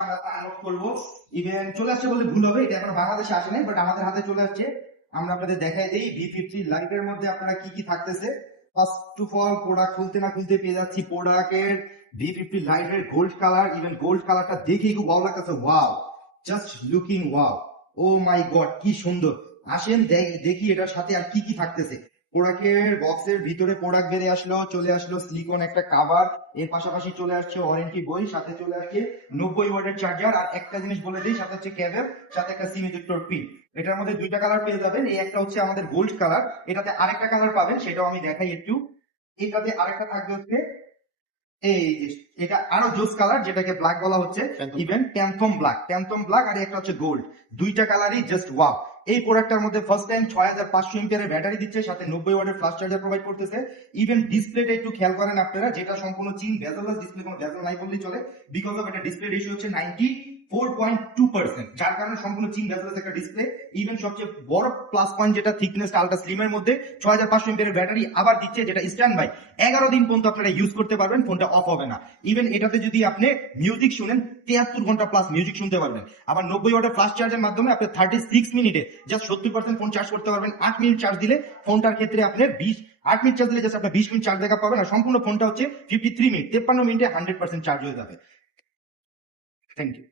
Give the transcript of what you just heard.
Unlock করবো। Even চলে আসছে বললে ভুল হবে, এটা এখনো বাংলাদেশে আসে নাই, বাট আমাদের হাতে চলে আসছে। আমরা আপনাদের দেখাই দিই V50 লাইটের মধ্যে আপনারা কি কি থাকতেছে। ফার্স্ট অফ অল প্রোডাক্ট খুলতে না খুলতে পেয়ে যাচ্ছি প্রোডাক্টের V50 লাইটের গোল্ড কালার। ইভেন গোল্ড কালারটা দেখেই খুব ভালো লাগতেছে। ওয়াও, জাস্ট লুকিং ওয়াও, ও মাই গড কি সুন্দর। আসেন দেখি এটার সাথে আর কি কি থাকতেছে। প্রোডাক্টের বক্সের ভিতরে প্রোডাক্ট বেরিয়ে আসলো, চলে আসলো সিলিকন একটা কাভার, এর পাশাপাশি চলে আসছে ওয়ারেন্টি বই, সাথে চলে আসছে 90 ওয়াটের চার্জার, আর একটা জিনিস বলে দিই, সাথে হচ্ছে কেবল, সাথে একটা সিম ইজেক্টর পিন। এটার মধ্যে দুইটা কালার পেয়ে যাবেন। এই একটা হচ্ছে আমাদের গোল্ড কালার, এটাতে আরেকটা কালার পাবেন, সেটাও আমি দেখাই একটু। এটাতে আরেকটা থাকবে হচ্ছে এই যে, এটা আরো জোস কালার, যেটাকে ব্ল্যাক বলা হচ্ছে, ইভেন ট্যানথম ব্ল্যাক, আর একটা হচ্ছে গোল্ড। দুইটা কালারই জাস্ট ওয়াও। এই প্রোডাক্টটার মধ্যে ফার্স্ট টাইম 6500 এমপিআর ব্যাটারি দিচ্ছে, সাথে 90 ওয়াটের ফাস্ট চার্জার প্রোভাইড করতেছে। ইভেন ডিসপ্লেটা একটু খেয়াল করেন আপনারা, যেটা সম্পূর্ণ চীন বেজেললেস ডিসপ্লে, কোনো বেজেল নাই বললেই চলে। বিকজ অফ এটা ডিসপ্লে রেশিও হচ্ছে 94.2%, যার কারণে সম্পূর্ণ চীন বেজেললেস একটা ডিসপ্লে। ইভেন সবচেয়ে বড় প্লাস পয়েন্ট যেটা, থিকনেস আলট্রা স্লিমের মধ্যে 6500 এমপিআর ব্যাটারি আবার দিচ্ছে, যেটা স্ট্যান্ড বাই 11 দিন পর্যন্ত আপনারা ইউজ করতে পারবেন, ফোনটা অফ হবে না। ইভেন এটাতে যদি আপনি মিউজিক শুনেন, 73 ঘন্টা প্লাস মিউজিক শুনতে পারবেন। আবার 90 ওয়াটের ফাস্ট চার্জের মাধ্যমে আপনি 36 মিনিটে জাস্ট 70% ফোন চার্জ করতে পারবেন। 8 মিনিট চার্জ দিলে ফোনটার ক্ষেত্রে আপনি 8 মিনিট চার্জ দিলে জাস্ট আপনি 20 মিনিট চার্জ দেখা পাবেন, আর সম্পূর্ণ ফোনটা হচ্ছে 53 মিনিট, 53 মিনিটে 100% চার্জ হয়ে যাবে। Thank you.